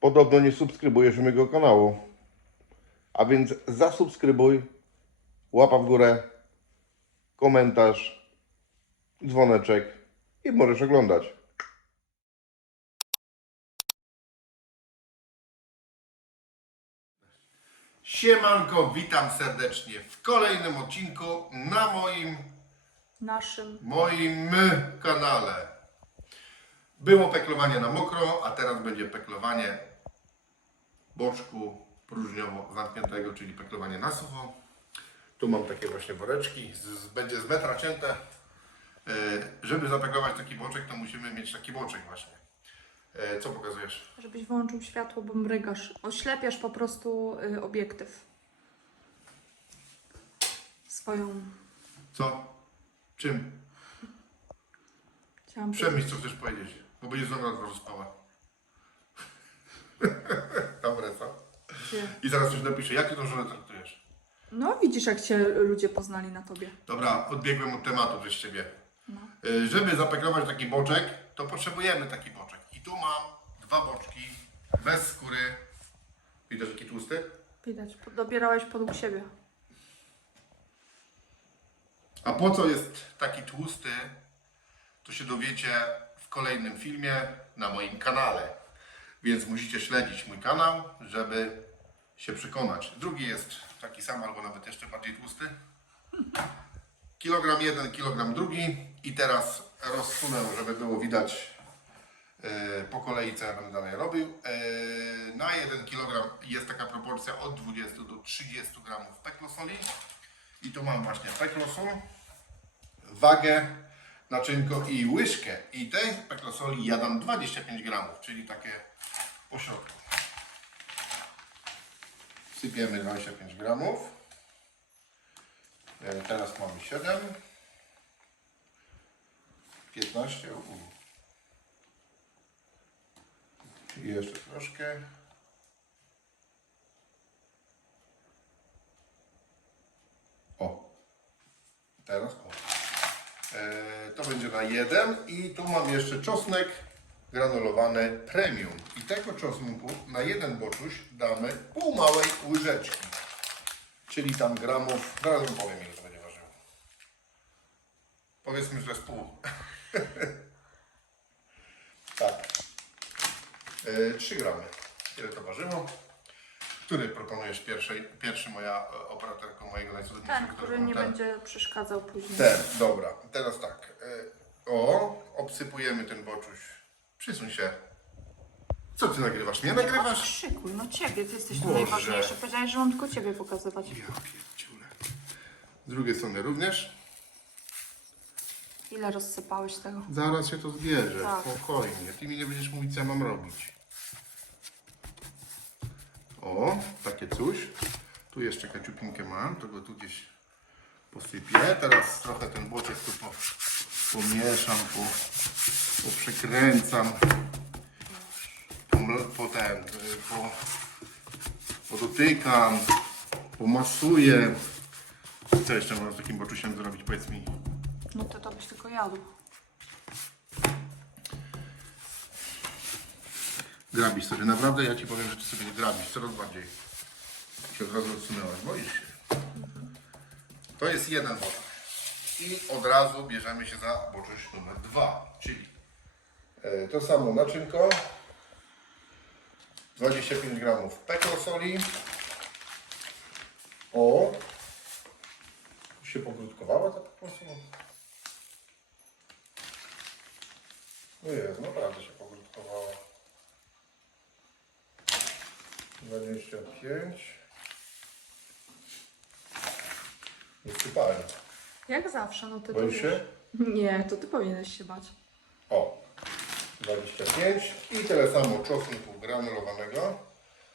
Podobno nie subskrybujesz mojego kanału. A więc zasubskrybuj, łapa w górę, komentarz, dzwoneczek i możesz oglądać. Siemanko, witam serdecznie w kolejnym odcinku na moim naszym. moim kanale. Było peklowanie na mokro, a teraz będzie peklowanie boczku próżniowo zamkniętego, czyli peklowanie na sucho. Tu mam takie właśnie woreczki, z, z, będzie z metra cięte. E, żeby zapeklować taki boczek, to musimy mieć taki boczek właśnie. E, co pokazujesz? Żebyś włączył światło, bo mrygasz. Oślepiasz po prostu y, obiektyw. Swoją. Co? Czym? Chciałam Przemyśl, co chcesz powiedzieć, bo będziesz znowu spała. Dobre, co? I zaraz coś napiszę, jak ty tą żonę traktujesz? No widzisz, jak cię ludzie poznali na tobie. Dobra, odbiegłem od tematu przez ciebie. No. Y, Żeby zapeklować taki boczek, to potrzebujemy taki boczek. I tu mam dwa boczki bez skóry. Widać jaki tłusty? Widać, po- dobierałeś podług siebie. A po co jest taki tłusty, to się dowiecie w kolejnym filmie na moim kanale. Więc musicie śledzić mój kanał, żeby się przekonać. Drugi jest taki sam, albo nawet jeszcze bardziej tłusty. Kilogram jeden, kilogram drugi. I teraz rozsunę, żeby było widać e, po kolei, co ja będę dalej robił. E, na 1 kg jest taka proporcja od 20 do 30 gramów peklosoli. I tu mam właśnie peklosol wagę, naczynko i łyżkę. I tej peklosoli ja dam 25 gramów, czyli takie po środku. Sypiemy 25 gramów. E, Teraz mamy 7. 15. U. I jeszcze troszkę. O. Teraz. E, to będzie na jeden i tu mam jeszcze czosnek granulowany premium. I tego czosnku na jeden boczuś damy pół małej łyżeczki. Czyli tam gramów, zaraz wam powiem ile to będzie ważyło. Powiedzmy, że z pół. tak. E, 3 gramy. Ile to ważyło? Który proponujesz pierwszy, pierwszy moja e, operatorka mojego najcudowniejszego Ten, który nie będzie przeszkadzał później. Ten, dobra. Teraz tak. e, O, obsypujemy ten boczuś. Przysuń się. Co ty nagrywasz? Nie nagrywasz? Krzykuj, no ciebie, ty jesteś tu Boże. najważniejszy. Powiedziałeś, że mam tylko ciebie pokazywać. Ja pierdziule. Z drugiej strony również. Ile rozsypałeś tego? Zaraz się to zbierze. Tak. Spokojnie. Ty mi nie będziesz mówić, co ja mam robić. O, takie coś. Tu jeszcze kaciupinkę mam, to go tu gdzieś posypię. Teraz trochę ten boczek tu po, pomieszam, po, poprzekręcam. Pomle- Po ten, po, podotykam, pomasuję. Co jeszcze można z takim boczusiem zrobić? Powiedz mi. No to to byś tylko jadł. Grabisz sobie, naprawdę ja ci powiem, że ty sobie nie grabisz, coraz bardziej się od razu odsunęłaś, boisz się. To jest jeden boczuś. I od razu bierzemy się za boczuś numer dwa, czyli e, to samo naczynko, 25 gramów pekrosoli, o, już się pogródkowała ta pekrosol? No jest, naprawdę się pogródkowała. 25. Nie sypałem. Jak zawsze, no ty Boisz się? Nie, to ty powinieneś się bać. O, 25 i tyle samo czosnku granulowanego.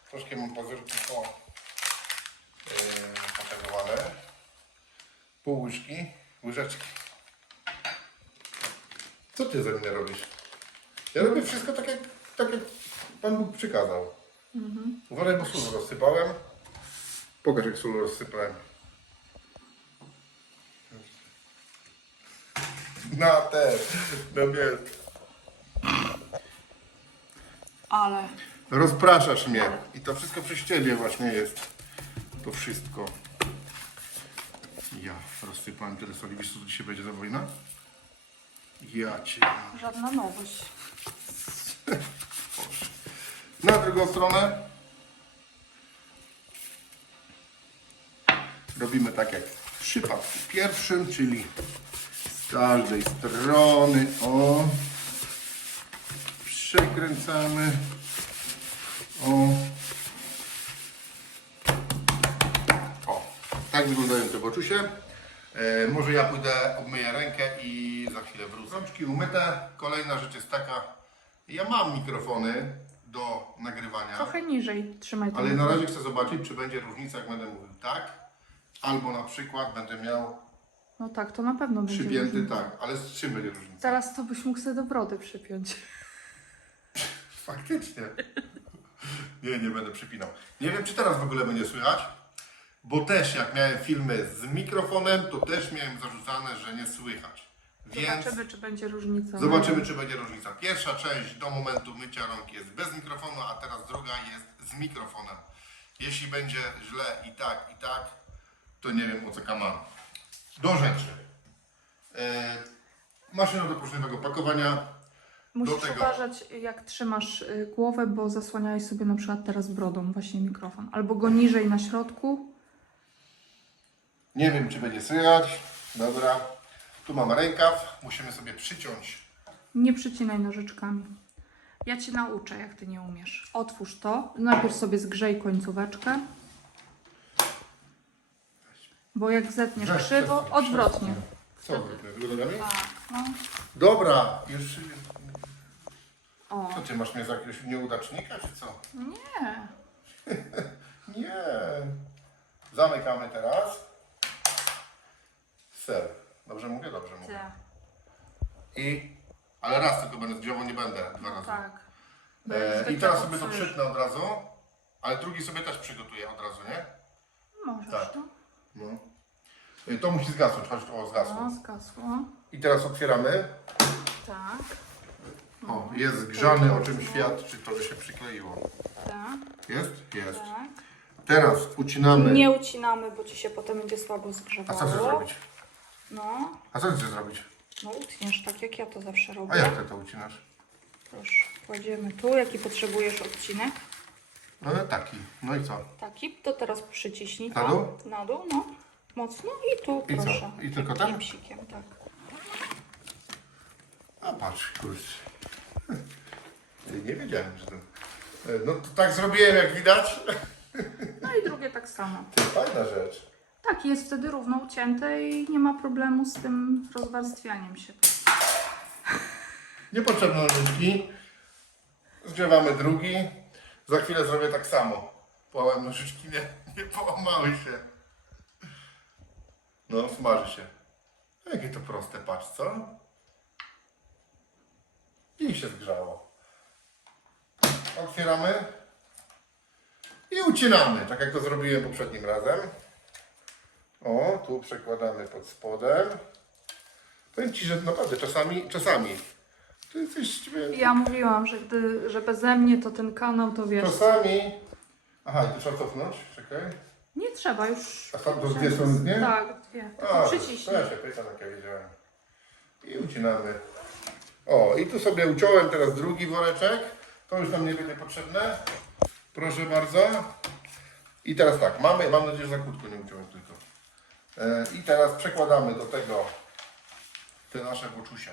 Troszkę mam pazurki po yy, potegowane. Pół łyżki, łyżeczki. Co ty ze mnie robisz? Ja robię wszystko tak jak, tak jak Pan Bóg przykazał. Uważaj, bo sól rozsypałem. Pokaż jak sól rozsypałem. Na te, na mięs. Ale Rozpraszasz mnie. I to wszystko przez ciebie właśnie jest. To wszystko. Ja rozsypałem tyle soli. Wiesz co tu dzisiaj będzie za wojna? Ja cię. Żadna nowość. Na drugą stronę. Robimy tak jak w przypadku pierwszym, czyli z każdej strony. O. Przekręcamy. O. O. Tak wyglądają te boczusie. E, może ja pójdę, obmyję rękę i za chwilę wrócę. Rączki umyte. Kolejna rzecz jest taka. Ja mam mikrofony do nagrywania. Trochę niżej trzymaj to. Ale na razie chcę zobaczyć, czy będzie różnica, jak będę mówił tak, albo na przykład będę miał No tak, to na pewno będzie. przypięty różnica. tak, ale z czym będzie różnica? Teraz to byś mógł sobie do brody przypiąć. Faktycznie. Nie, nie będę przypinał. Nie wiem, czy teraz w ogóle będzie słychać, bo też jak miałem filmy z mikrofonem, to też miałem zarzucane, że nie słychać. Więc Zobaczymy, czy będzie różnica. zobaczymy, czy będzie różnica. Pierwsza część do momentu mycia rąk jest bez mikrofonu, a teraz druga jest z mikrofonem. Jeśli będzie źle i tak, i tak, to nie wiem o co kaman. Do rzeczy. E, maszyna do próżniowego pakowania. Musisz tego. uważać, jak trzymasz y, głowę, bo zasłaniałeś sobie na przykład teraz brodą właśnie mikrofon. Albo go niżej na środku. Nie wiem, czy będzie słychać. Dobra. Tu mamy rękaw. Musimy sobie przyciąć. Nie przycinaj nożyczkami. Ja Cię nauczę, jak Ty nie umiesz. Otwórz to. Najpierw sobie zgrzej końcóweczkę. Bo jak zetniesz Weź, krzywo, odwrotnie. Co wygodami? Tak, no. Dobra, już. O, Co ty masz mnie za jakiegoś nieudacznika, czy co? nie. Nie. Zamykamy teraz. Ser. Dobrze mówię? Dobrze mówię. Ty. I. Ale raz tylko będę zgrzewał, nie będę dwa razy. Tak. E, I teraz sobie to przytnę od razu. Ale drugi sobie też przygotuję od razu, nie? Możesz, Tak. no. No. E, To musi zgasnąć, chodź o zgasło. No, zgasło. I teraz otwieramy. Tak, O, jest zgrzany, o czym świadczy to, że się przykleiło. tak, Jest? Jest. tak. Teraz ucinamy. Nie ucinamy, bo ci się potem będzie słabo A co chcesz zrobić? No, A co chcesz zrobić? no utniesz tak jak ja to zawsze robię. A jak ty to ucinasz? Proszę, kładziemy tu. Jaki potrzebujesz odcinek? No taki. No i co? Taki, to teraz przyciśnij Na to. dół? Na dół, no. Mocno i tu, I co? proszę. I tylko? Takim psikiem, tak. A patrz, kurczę. Nie wiedziałem, że to... E, No to tak zrobiłem, jak widać. No i drugie tak samo. Fajna rzecz. Tak, jest wtedy równo ucięte i nie ma problemu z tym rozwarstwianiem się. Niepotrzebne nożyczki. Zgrzewamy drugi. Za chwilę zrobię tak samo. Połałem nożyczki, nie, nie połamały się. No, smaży się. Jakie to proste, patrz, co? I się zgrzało. Otwieramy. I ucinamy, tak jak to zrobiłem poprzednim razem. O, tu przekładamy pod spodem. Powiem Ci, że naprawdę czasami, czasami to jesteś Ja mówiłam, że gdy, że beze mnie to ten kanał to wiesz. Czasami. Aha, i tu trzeba cofnąć, czekaj. Nie trzeba już. A tam do dwie strony dnie? Tak, dwie. A, Tylko to przyciśnij. ja się pytam, jak ja wiedziałem. I ucinamy. O, i tu sobie uciąłem teraz drugi woreczek. To już nam nie będzie potrzebne. Proszę bardzo. I teraz tak, mamy, mam nadzieję, że za krótko nie uciąłem tylko. E, I teraz przekładamy do tego te nasze boczusia.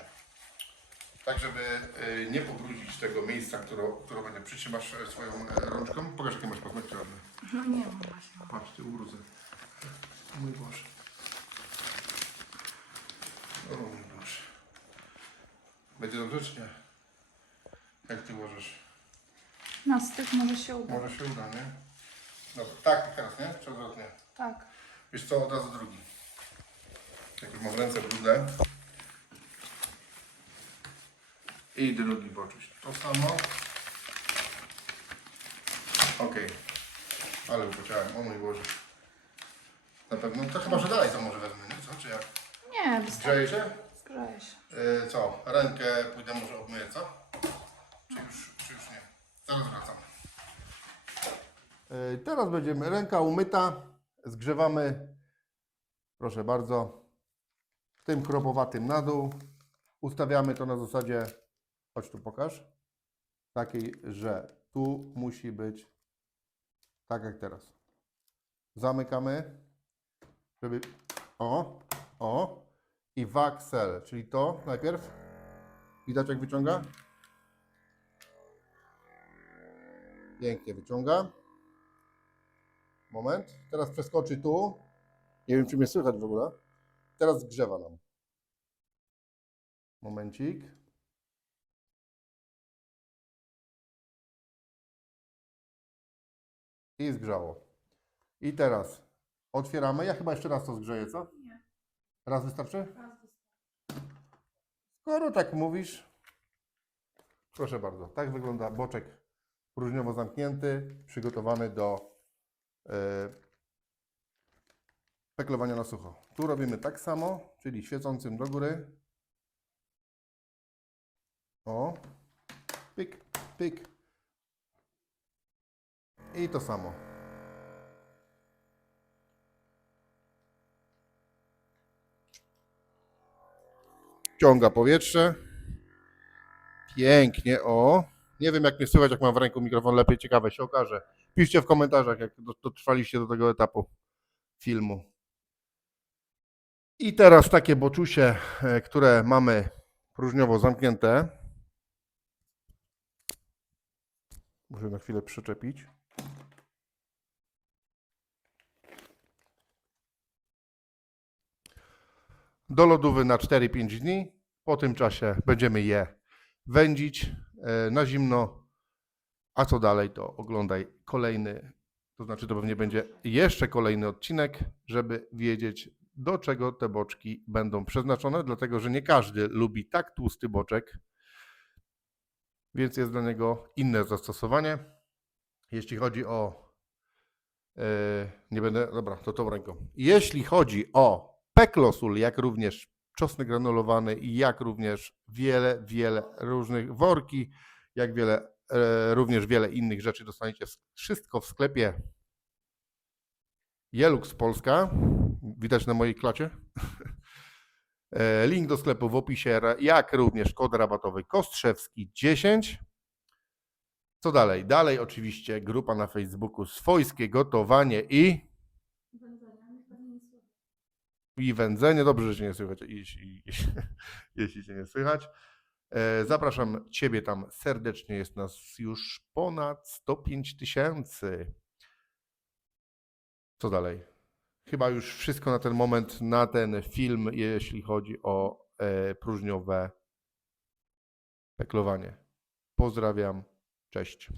Tak, żeby e, nie pobrudzić tego miejsca, które, które będzie przytrzymasz e, swoją rączką. Pokaż, jakie masz paznokcie ładne. No nie mam właśnie. Patrz, ty ubrudzę. O mój Boże. O mój Boże. Będzie dobrze czy nie? Jak ty ułożysz? Na styk może się uda. Może się uda, nie? Dobra, tak, teraz, nie? Czy odwrotnie? Tak. Wiesz co, od razu drugi. Jak już mam ręce brudne. I drugi boczuś. To samo. Okej. Ale upociałem, o mój Boże. Na pewno, to chyba, że dalej to może wezmę, nie? Co, czy jak? Nie, wystarczy. Grzeje się? Zgrzeje się. Yy, co, rękę pójdę może obmyję, co? Czy już, czy już nie? Zaraz wracam. Teraz będziemy, ręka umyta, zgrzewamy, proszę bardzo, tym kropowatym na dół. Ustawiamy to na zasadzie, chodź tu pokaż, takiej, że tu musi być tak jak teraz. Zamykamy, żeby, o, o, i waksel, czyli to najpierw, widać jak wyciąga? Pięknie wyciąga. Moment. Teraz przeskoczy tu. Nie wiem, czy mnie słychać w ogóle. Teraz zgrzewa nam. Momencik. I zgrzało. I teraz otwieramy. Ja chyba jeszcze raz to zgrzeję, co? Nie. Raz wystarczy? Skoro tak mówisz, proszę bardzo, tak wygląda boczek próżniowo zamknięty, przygotowany do peklowania na sucho. Tu robimy tak samo, czyli świecącym do góry. O, pyk, pyk. I to samo. Ciąga powietrze. Pięknie, o. Nie wiem, jak mnie słychać, jak mam w ręku mikrofon, lepiej ciekawe się okaże. Piszcie w komentarzach, jak do- dotrwaliście do tego etapu filmu. I teraz takie boczusie, e, które mamy próżniowo zamknięte. Muszę na chwilę przyczepić. Do lodówy na 4-5 dni. Po tym czasie będziemy je wędzić e, na zimno. A co dalej, to oglądaj kolejny, to znaczy to pewnie będzie jeszcze kolejny odcinek, żeby wiedzieć, do czego te boczki będą przeznaczone, dlatego że nie każdy lubi tak tłusty boczek, więc jest dla niego inne zastosowanie. Jeśli chodzi o. e, nie będę. Dobra, to tą ręką. Jeśli chodzi o peklosul, jak również czosnek granulowany jak również wiele, wiele różnych worki, jak wiele, również wiele innych rzeczy dostaniecie wszystko w sklepie Jelux Polska. Widać na mojej klacie. E, Link do sklepu w opisie, jak również kod rabatowy Kostrzewski 10. Co dalej? Dalej oczywiście grupa na Facebooku Swojskie Gotowanie i, i wędzenie. Dobrze, że się nie słychać, jeśli, jeśli się nie słychać. E, Zapraszam Ciebie tam serdecznie. Jest nas już ponad 105 tysięcy. Co dalej? Chyba już wszystko na ten moment, na ten film, jeśli chodzi o e, próżniowe peklowanie. Pozdrawiam. Cześć.